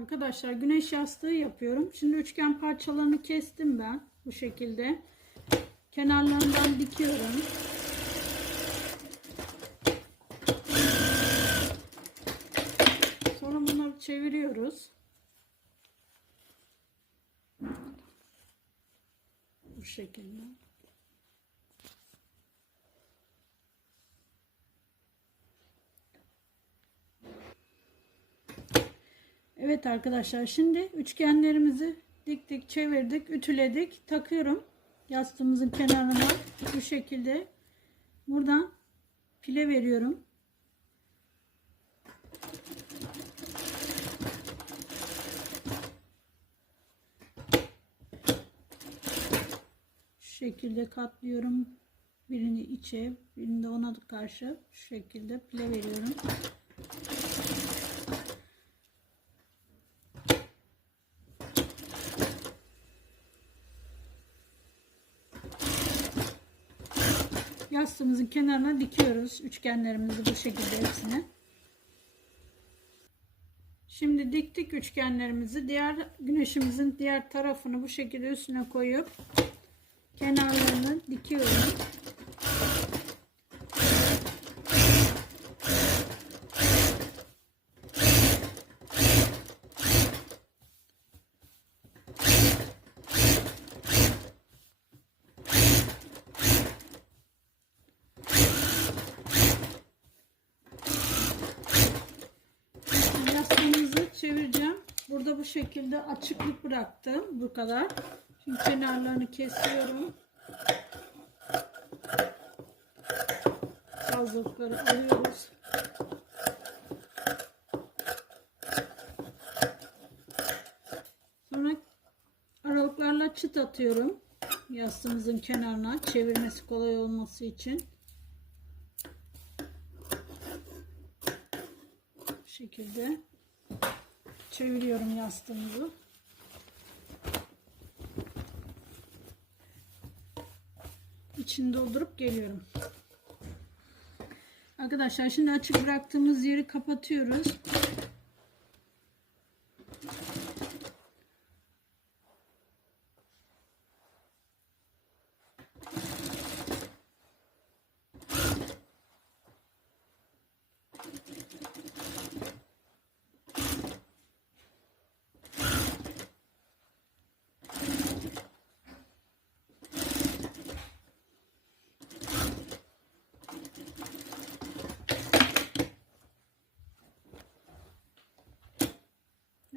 Arkadaşlar güneş yastığı yapıyorum. Şimdi üçgen parçalarını kestim ben bu şekilde. Kenarlarından dikiyorum. Sonra bunları çeviriyoruz. Bu şekilde. Evet arkadaşlar şimdi üçgenlerimizi diktik çevirdik ütüledik takıyorum yastığımızın kenarına bu şekilde. Buradan pile veriyorum. Şu şekilde katlıyorum. Birini içe birini de ona karşı şu şekilde pile veriyorum yastığımızın kenarına dikiyoruz üçgenlerimizi bu şekilde hepsini. Şimdi diktik üçgenlerimizi diğer güneşimizin diğer tarafını bu şekilde üstüne koyup kenarlarını dikiyorum. Bu şekilde açıklık bıraktım. Bu kadar. Şimdi kenarlarını kesiyorum. Fazlalıkları alıyoruz. Sonra aralıklarla çıt atıyorum. Yastığımızın kenarına çevirmesi kolay olması için. Bu şekilde çeviriyorum yastığımızı. İçini doldurup geliyorum. Arkadaşlar şimdi açık bıraktığımız yeri kapatıyoruz.